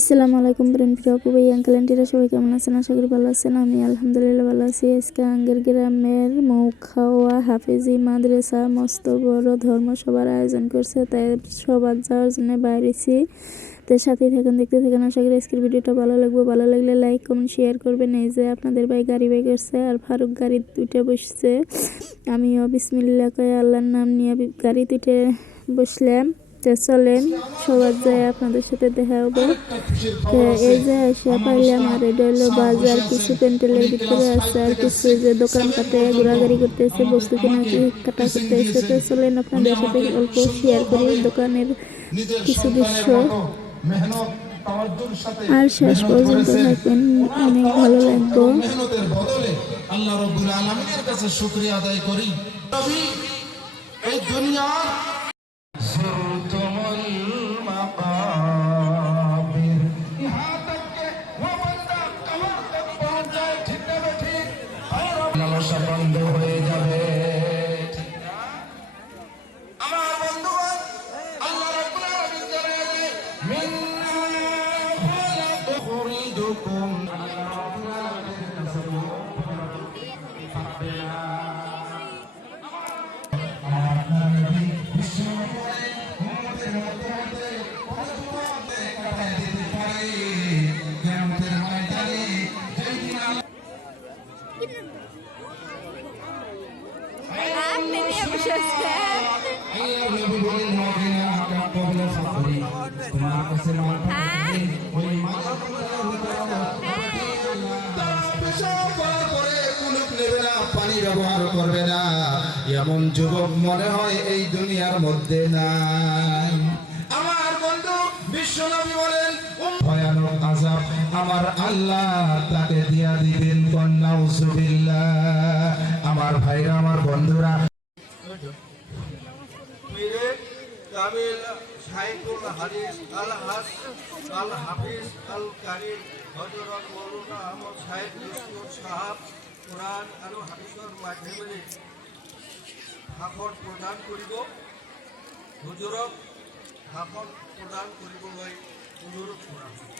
আসসালামু আলাইকুম প্রিয় আপু ভাই আঙ্কেল আন্টিরা সবাই কেমন আছেন? আশা করি ভালো আছেন। আমি আলহামদুলিল্লাহ ভালো আছি। আজকে আঙ্গের গ্রামের মৌখাওয়া হাফেজি মাদ্রাসা মস্ত বড় ধর্মসভার আয়োজন করছে, তাই সবার যাওয়ার জন্য বাইরেছি। তো সাথে থাকুন, দেখতে থাকুন। আশা করি আজকের ভিডিওটা ভালো লাগবে। ভালো লাগলে লাইক কমেন্ট শেয়ার করবেন। এই যে আপনাদের ভাই গাড়ি বাই করছে আর ফারুক গাড়ি দুইটা বসছে। আমিও বিসমিল্লাহ কয়ে আল্লাহর নাম নিয়ে গাড়ি দুইটা বসলাম। তো চলেন সবার যায় আপনাদের সাথে দেখা হবে। তো এই যে এসে পাইলাম, আর এটা হলো বাজার। কিছু প্যান্ডেলের ভিতরে আছে আর কিছু যে দোকান পাটে ঘোরাঘুরি করতেছে, বস্তু কিনা কি কাটা করতেছে। তো চলেন আপনাদের সাথে অল্প শেয়ার করি দোকানের কিছু দৃশ্য, আর শেষ পর্যন্ত থাকবেন, অনেক ভালো লাগবে। আল্লাহ রাব্বুল আলামিনের কাছে শুকরিয়া আদায় করি। এই দুনিয়া বন্ধ হয়ে যাবে। আমার বন্ধুগণ, আল্লাহ রাব্বুল আলামিন জানেন মিন্না খালাকুকুম পানি ব্যবহার করবে না, এমন যুবক মনে হয় এই দুনিয়ার মধ্যে নাই। আমার বন্ধু বিশ্বনবী বলেন ভয়ানক আযাব আমার আল্লাহ তাকে দিয়া দিবেন। নাউযুবিল্লাহ। আমার ভাইরা, আমার বন্ধুরা, কামিল শাইখুল হাদিস আল হাফিজ আল কারীম হযরত মাওলানা আহমদ সাহেব দস্তুর সাহেব কোরআন আৰু হাদিসৰ মাধ্যমেৰে ভাষণ প্ৰদান কৰিব। হুজুৰক ভাষণ প্ৰদান কৰিবলৈ অনুৰোধ কৰা হয়।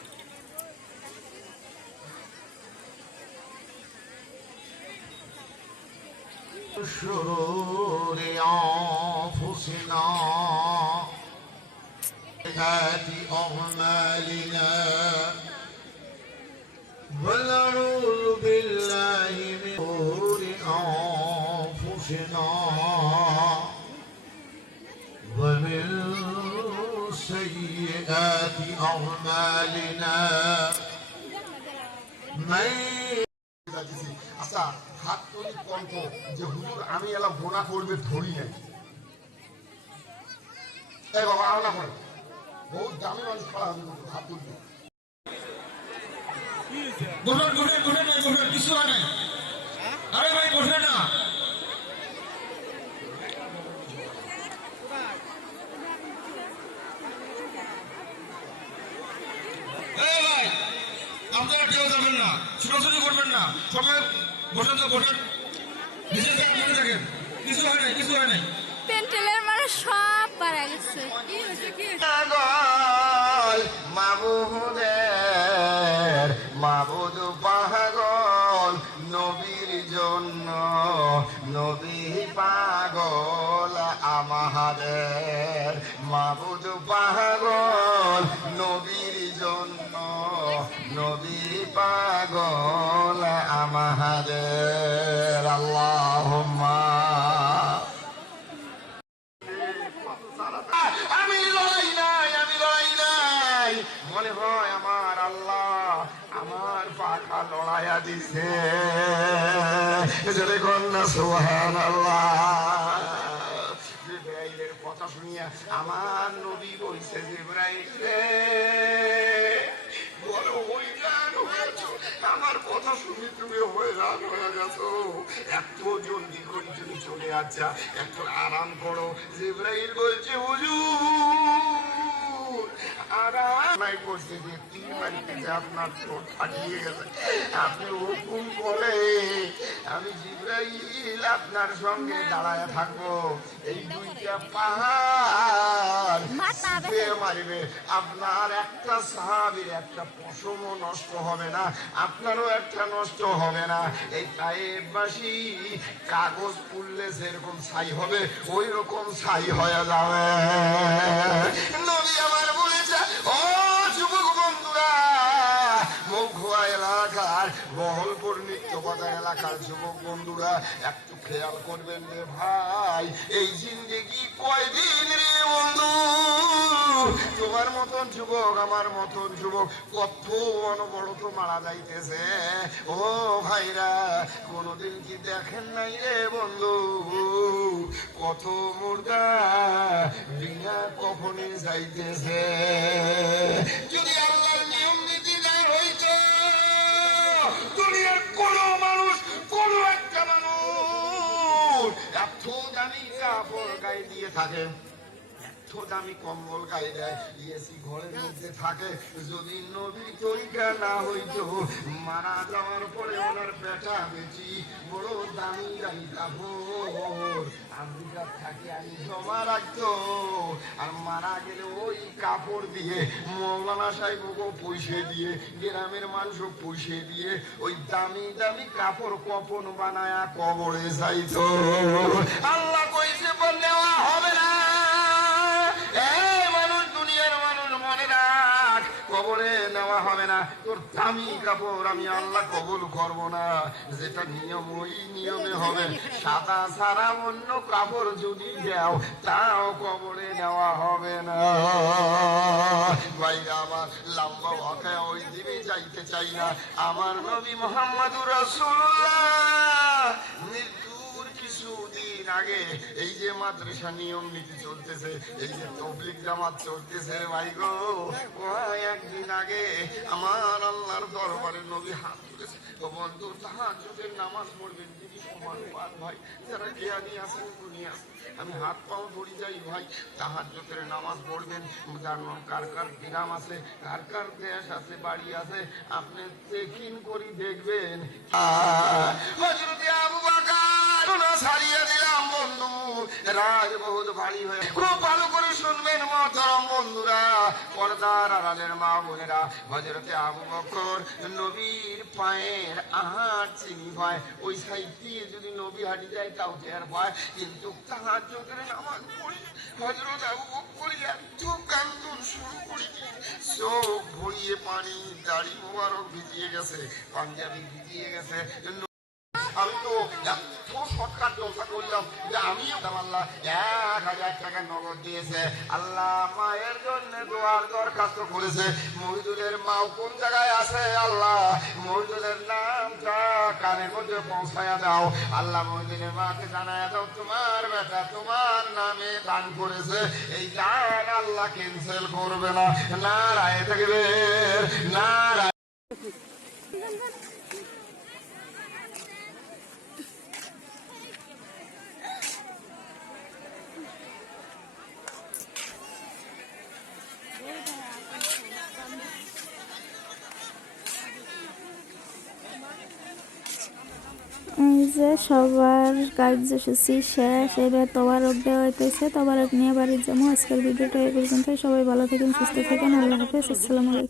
شرور أنفسنا سيئات أعمالنا ونعوذ بالله من شرور أنفسنا ومن سيئات أعمالنا আচ্ছা, হাত তৈরি কণ্ঠ যে হুজুর আমি এলাম গোনা করবে ধরি নাই। এই বাবা আল্লাহ করে বহুত দামি মানুষ খাওয়া আমি হাত তুলবে কিছু নাই। আরে ভাই বসে না, ভাই আপনারা কেউ যাবেন না, ছোটাছুটি করবেন না, সবাই বসেন তো বসেন, নিচে থাকেন। কিছু হয় নাই, কিছু হয় নাই। পেন্টেলের মানুষ সব পারা গেছে। মাবুদের মাবুদ পাগল নবীর জন্য, নবী পাগল আমাদের। মাবুদ পাগল নবীর জন্য, নবী পাগল আমাদের। আল্লাহুম্মা আমি লড়াই নাই, মনে হয় আমার আল্লাহ আমার পাখা লড়াইয়া দিছে। যদি কন্যা সুবহানাল্লাহ। জিবরাইলের কথা শুনিয়া আমার নবী বলছে, জিবরাইল রে বলো হইরান হয়েছ, আমার কথা শুনি তুমি হইরান হয়ে গেছো, এত জলদি করে তুমি চলে আসছা, একটু আরাম করো। জিবরাইল বলছে হুজুর আর নাই করছে যে তিন মারিতে আপনার তো ফাটিয়ে গেছে, আপনি হুকুম করে আমি জিবরাইল আপনার সঙ্গে দাঁড়ায় থাকবো, এই দুইটা পাহাড় ছুঁয়ে মারিবে, আপনার একটা সাহাবীর একটা পশমও নষ্ট হবে না, আপনারও একটা নষ্ট হবে না। এই তায়েববাসী কাগজ পুড়লে যেরকম ছাই হবে ওই রকম ছাই হয়ে যাবে। নবী আমার বলেছে, ও যুবক বন্ধুরা, মৌখোয়া এলাকার বহলপুর নিত্যপদা এলাকার যুবক বন্ধুরা, একটু খেয়াল করবেন রে ভাই, এই জিন্দেগি কয়দিন রে বন্ধু। তোমার মতন যুবক, আমার মতন যুবক কত অনবরত মারা যাইতেছে। ও ভাইরা, কোনদিন কি দেখেন নাই রে বন্ধু, কত মুর্দা বিনা কখনই যাইতেছে। যদি আল্লাহর নিয়ম নীতি না হইত, দুনিয়ার কোন মানুষ, কোন একটা মানুষ এত দামি কাপড় গায়ে দিয়ে থাকে, এত দামি কম্বল গায়ে দেয়, এসি ঘরের মধ্যে থাকে, যদি নবীর তরিকা না হইতো, মারা যাওয়ার পরে ওনার পেটা বেচি বড় দামি দামি কাপড় আমেরিকার থাকে আমি জমা রাখতো, আর মারা গেলে ওই কাপড় দিয়ে মৌলানা সাহেবকে পয়সা দিয়ে, গ্রামের মানুষও পয়সা দিয়ে ওই দামি দামি কাপড় কফন বানায়া কবরে যাইতো। আল্লাহ কইছে বললে হবে না, কবরে নেওয়া হবে না, তোর দামি কাপড় আমি আল্লাহ কবুল করবো না। যেটা নিয়ম ওই নিয়মে হবে, সাদা সারা অন্য কাপড় যদি দাও তাও কবরে নেওয়া হবে না। ভাইরা আমার, লম্বা ওকে ওই দিকে যাইতে চাই না। আমার নবী মুহাম্মদুর রাসূলুল্লাহ মৃত্যুর কিছুদিন আগে এই যে মাদ্রাসা নিয়ম নীতি চলতেছে, এই যে তবলিগ জামাত চলতেছে, ভাই গো, একদিন আগে আমার আল্লাহর দরবারে নবী হাত তুলেছে, ও বন্ধু তাহাজ্জুদের নামাজ পড়বেন যিনি সমান পান ভাই, যারা জ্ঞানী আছেন গুণী আছেন, আমি হাত পাও ধরি যাই ভাই, তাহাজ্জুদের নামাজ পড়বেন। কার কার গ্রাম আছে, কার কার দেশ আছে, বাড়ি আছে, আপনি চেকিং করি দেখবেন। হযরত আবু বকর ছাড়িয়ে দিলাম বন্ধু, রাজ বহুত ভারী হয়ে, খুব ভালো করে শুনবেন মহতরম বন্ধুরা, পর্দার আড়ালের মা বোনেরা, হযরতে আবু বকর নবীর পায়ের আহার চিনি পায়, ওই সাইড দিয়ে যদি নবী হাঁটি যায় তাও টের পায়, কিন্তু তাহাজ্জুদের নামাজ পড়ি হযরত আবু বকর এত কান্দন শুরু করি, চোখ ভরিয়ে পানি, দাড়ি মোবারক ভিজিয়ে গেছে, পাঞ্জাবি ভিজিয়ে গেছে। আমি তো এত শর্টকাট জলসা করলাম যে আমিও আল্লাহ 1000 টাকা নগদ দিয়েছে, আল্লাহ মায়ের জন্য দোয়ার দরখাস্ত করেছে, মহিদুলের মাও কোন জায়গায় আছে, আল্লাহ মহিদুলের নামটা কানের মধ্যে পৌঁছায়া দাও, আল্লাহ মহিদুলের মাকে জানায়া দাও তোমার বেটা তোমার নামে দান করেছে, এই দান আল্লাহ ক্যান্সেল করবে না। নারায়ে তাকবীর, নারায়ে। এই যে সবার কার্যসূচি শেষ, এবার তবারক দেওয়া হইতেছে, তবারক নিয়ে বাড়ি যাবো। আজকের ভিডিওটা এই পর্যন্ত, সবাই ভালো থাকেন, সুস্থ থাকেন, আল্লাহ হাফেজ, আসসালামু আলাইকুম।